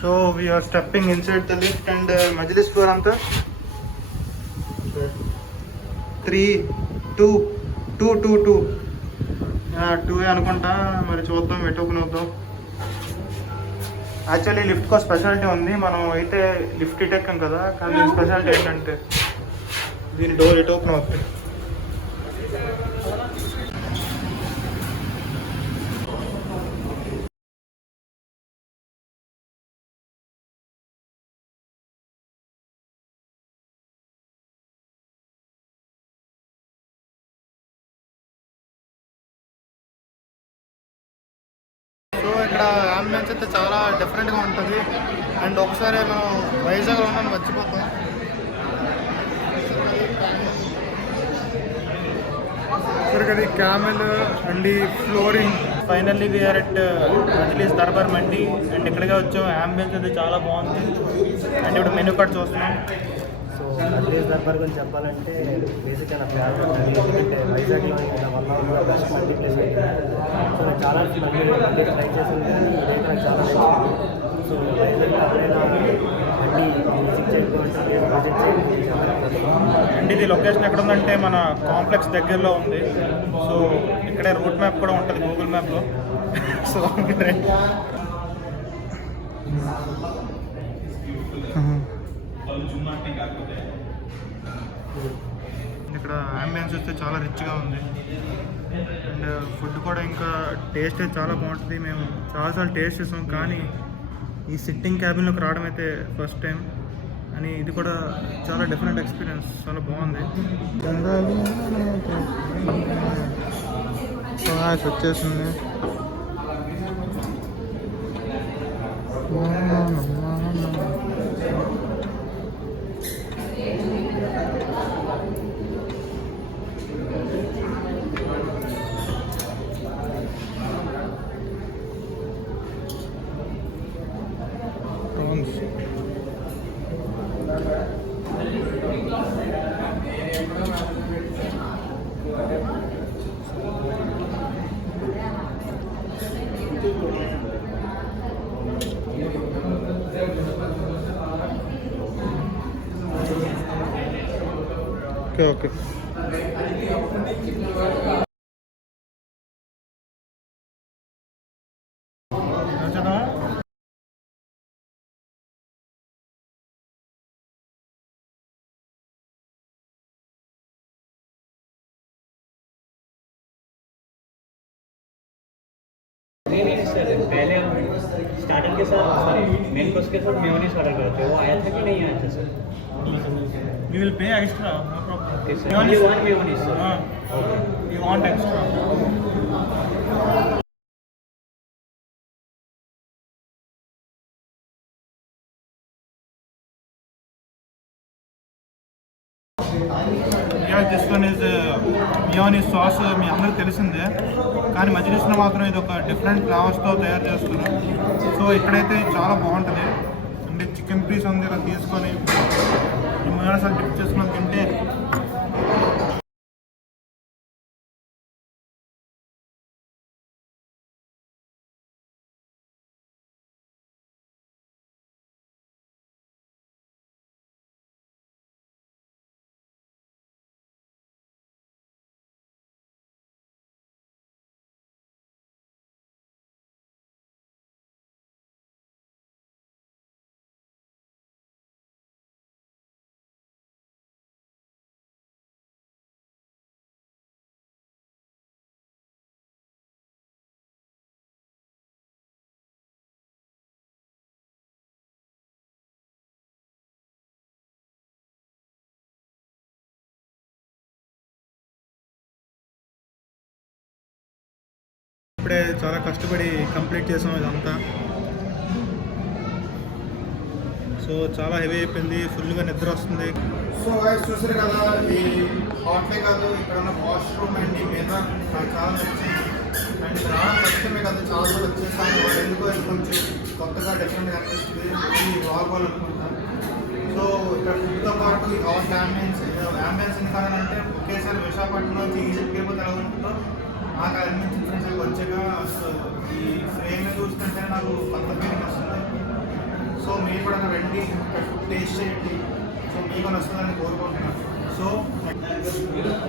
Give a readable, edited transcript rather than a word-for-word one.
So we're stepping inside the lift and Majlis floor అంతా 3 2 2 2 2 2 అనుకుంటా. మరి చూద్దాం, ఎటు ఓపెన్ అవుతాం. యాక్చువల్లీ లిఫ్ట్కి ఒక స్పెషాలిటీ ఉంది. మనం అయితే లిఫ్ట్ ఇటు ఎక్కాం కదా, కానీ దీని స్పెషాలిటీ ఏంటంటే దీని డోర్ ఎటు ఓపెన్ అవుతుంది. సో ఇక్కడ అంబియన్స్ అయితే చాలా డిఫరెంట్గా ఉంటుంది. అండ్ ఒకసారి మనం వైజాగ్లో ఉన్నాను మర్చిపోతాం. సరిగ్గా క్యామెల్ అండ్ ఈ flooring. Finally we're at Majlis Darbar Mandi and ఇక్కడికే వచ్చాం. అంబియన్స్ అయితే చాలా బాగుంది. అండ్ ఇప్పుడు మెనూ కార్డ్ చూస్తున్నాం. సో మజ్లిస్ దర్బార్ గురించి చెప్పాలంటే బేసిక్గా నా ఫేవరెట్. ఎందుకంటే వైజాగ్లో ఇలా 1 hour బెస్ట్ మల్టీ ప్లేస్ అయితే. సో నేను చాలా మళ్ళీ ట్రై చేసింది, ఇదైతే నాకు చాలా నచ్చింది. సో వైజాగ్లో ఎప్పుడైనా మళ్ళీ విజిట్ చేయకపోతే విజిట్ చేయండి. అండ్ ఇది లొకేషన్ ఎక్కడ ఉందంటే మన కాంప్లెక్స్ దగ్గరలో ఉంది. సో ఇక్కడే రూట్ మ్యాప్ కూడా ఉంటుంది గూగుల్ మ్యాప్లో. సో ఇక్కడ అంబియన్స్ వస్తే చాలా రిచ్గా ఉంది. అండ్ ఫుడ్ కూడా ఇంకా టేస్ట్ అయితే చాలా బాగుంటుంది. మేము చాలాసార్లు టేస్ట్ చేసాం, కానీ ఈ సిట్టింగ్ క్యాబిన్లోకి రావడం అయితే ఫస్ట్ టైం. అని ఇది కూడా చాలా డిఫరెంట్ ఎక్స్పీరియన్స్, చాలా బాగుంది. వచ్చేసింది. Okay okay. नहीं सर, पहले हम स्टार्टर के साथ सॉरी मेन कोर्स के साथ मेयोनीज ऑर्डर करे थे. वो आया था कि नहीं आया था sir? We will pay extra, no problem. Okay, sir. Only one mayonnaise, sir. You want extra? Yeah, this one is mayonnaise sauce. మీ అందరికీ తెలిసిందే, కానీ మజ్లిస్లో మాత్రం ఇది ఒక డిఫరెంట్ ఫ్లేవర్స్తో తయారు చేస్తున్నారు. సో ఇక్కడైతే చాలా బాగుంటుంది. అంటే చికెన్ పీస్ ఉంది, ఇలా తీసుకొని అసలు డిప్ చేసుకొని తింటే ఇప్పుడే చాలా కష్టపడి కంప్లీట్ చేసాం ఇదంతా. సో చాలా హెవీ అయిపోయింది, ఫుల్గా నిద్ర వస్తుంది. సో గైస్ చూసారు కదా, ఈ హాట్లే కాదు ఇక్కడ ఉన్న వాష్రూమ్ అండ్ ఈ మిర్రర్ నాకు చాలా నచ్చింది. అండ్ రావడం కష్టమే కదా, చాలా కూడా వచ్చేసాను. ఎందుకో ఇది కొంచెం కొత్తగా డిఫరెంట్గా అనిపిస్తుంది. ఈ వాల్ అనుకుంటాను. సో ఇక్కడ ఫుడ్తో పాటు ఈ హాట్ అంబియన్స్ ఎందుకంటే ఒకేసారి విశాఖపట్నం నుంచి ఈజిప్ట్ వెళ్ళిపోతే ఎలా ఉంటుందో నాకు అనిపించిన వచ్చాక అసలు ఈ ఫ్రేమ్ చూస్తుంటే నాకు కొత్త ఫీలింగ్ వస్తుంది. సో మీరు కూడా రండి, టేస్ట్ చేయండి. సో మీకు వస్తుందని కోరుకుంటున్నాను. సో